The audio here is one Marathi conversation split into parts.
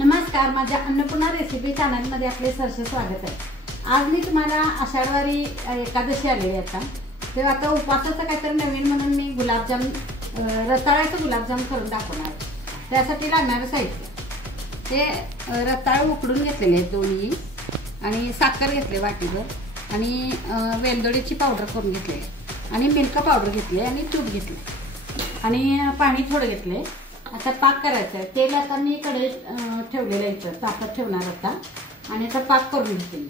नमस्कार, माझ्या अन्नपूर्णा रेसिपी चॅनलमध्ये आपले सहर्ष स्वागत आहे। आज मी तुम्हाला आषाढवारी एकादशी आलेली आता, तेव्हा आता उपवासाचं काहीतरी नवीन म्हणून मी गुलाबजाम रताळ्याचं गुलाबजाम करून दाखवणार। त्यासाठी लागणारे साहित्य ते रताळे उकडून घेतलेले आहेत दोन्ही, आणि साखर घेतले वाटीभर, आणि वेलदोडीची पावडर करून घेतली, आणि मिल्क पावडर घेतली, आणि तूप घेतले, आणि पाणी थोडं घेतले। आता पाक करायचा आहे। तेल आता मी कढईत ठेवलेलं आहे, इथं तापत ठेवणार आता, आणि आता पाक करून घेते मी।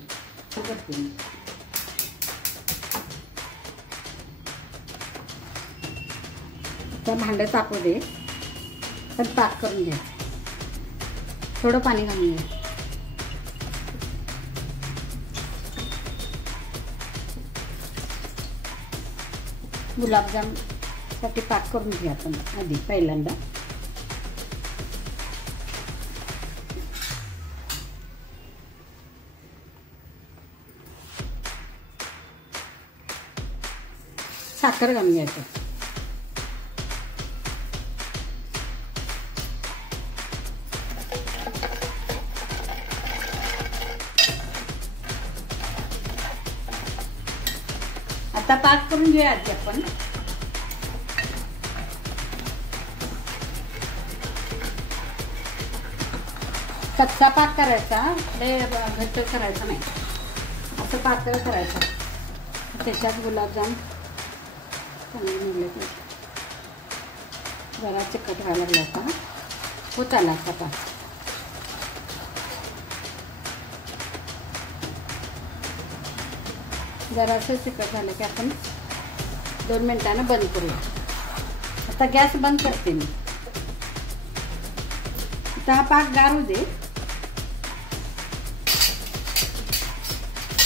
आता भांडं तापू दे, पण पाक करून घ्यायचं, थोडं पाणी घालून घ्या। गुलाबजाम साठी पाक करून घ्या आपण आधी पहिल्यांदा। साखर घालून घ्यायचं, आता पाक करून घेऊया आपण। कच्चा पाक करायचा, लय घट्ट करायचा नाही, असं पातळ करायचं। त्याच्यात गुलाबजाम जरा चिकट व्हायला लागला होता, होत आला आता पाक। जरासं चिकट झालं की आपण 2 मिनिटांना बंद करूया। आता गॅस बंद करते मी। आता हा पाक गार होऊ दे।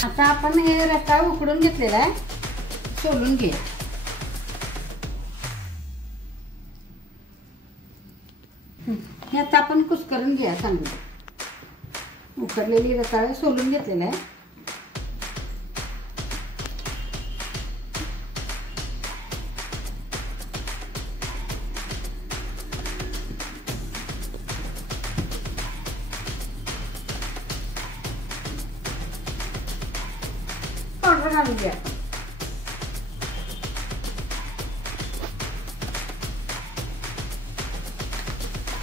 आता आपण हे रताळ उकडून घेतलेला आहे, सोलून घे। हे आता आपण कुस्करून घ्या चांगलं। उकडलेली रताळ सोलून घेतलेलं आहे। पावडर घालून घ्या।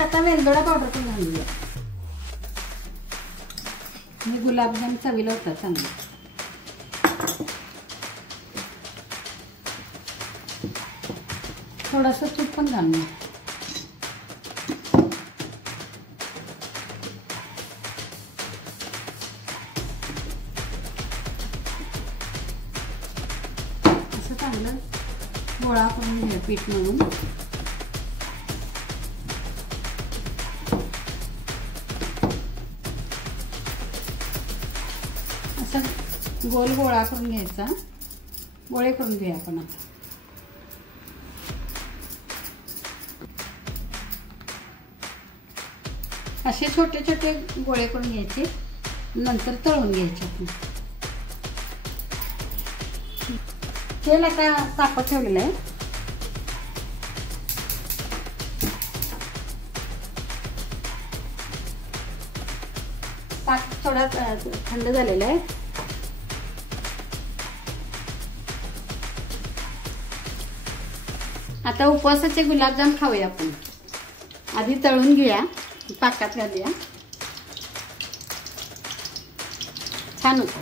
आता वेलदोडा पावडर पण घालून घ्या। मी गुलाबजाम चवीला होता चांगला। थोडंसं तूप पण घालून घ्या। असं चांगलं गोळा करून घ्या पीठ म्हणून। गोल गोळा करून घ्यायचा, गोळे करून घ्या आपण आता। असे छोटे छोटे गोळे करून घ्यायचे, नंतर तळून घ्यायचे आपण। तेल आता तापत ठेवलेलं आहे। पाक थोडा थंड झालेला आहे। आता उपवासाचे गुलाबजाम खाऊया आपण। आधी तळून घेऊया, पाकात घालूया, छान होतं।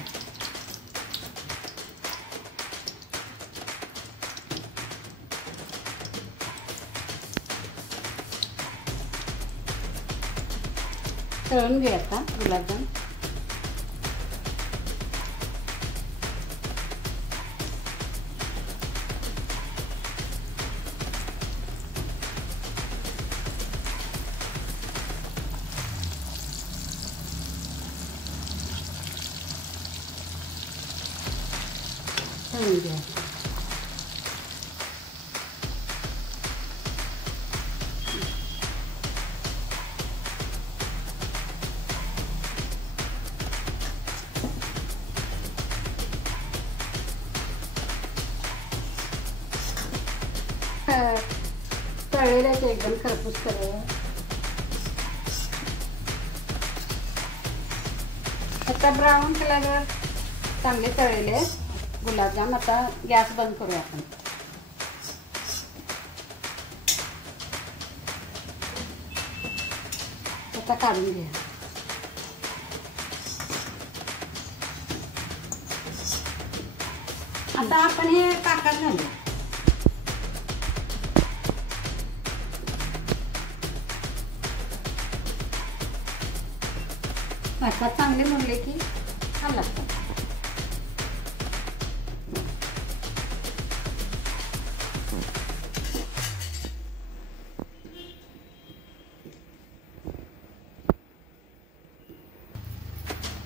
तळून घेऊया आता गुलाबजाम। तळून घ्या। तळलेले एकदम खरपूस करावं। आता ब्राऊन कलरवर चांगले तळलेले गुलाबजाम. आता गॅस बंद करूया आपण. आता काढून घ्या. आता आपण हे ताकात घालू. ताकात चांगले मुरले की छान लागतात.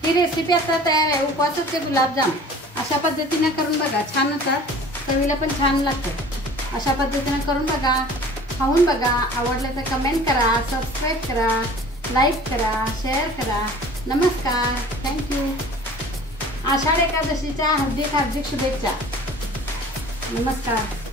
ही रेसिपी आता तयार आहे. उपवासाचे गुलाबजाम अशा पद्धतीने करून बघा. छान होतात, चवीला पण छान लागतं. अशा पद्धतीने करून बघा, खाऊन बघा. आवडलं तर कमेंट करा, सबस्क्राईब करा, लाईक करा, शेअर करा. नमस्कार, थँक्यू. आषाढ एकादशीच्या हार्दिक शुभेच्छा. नमस्कार.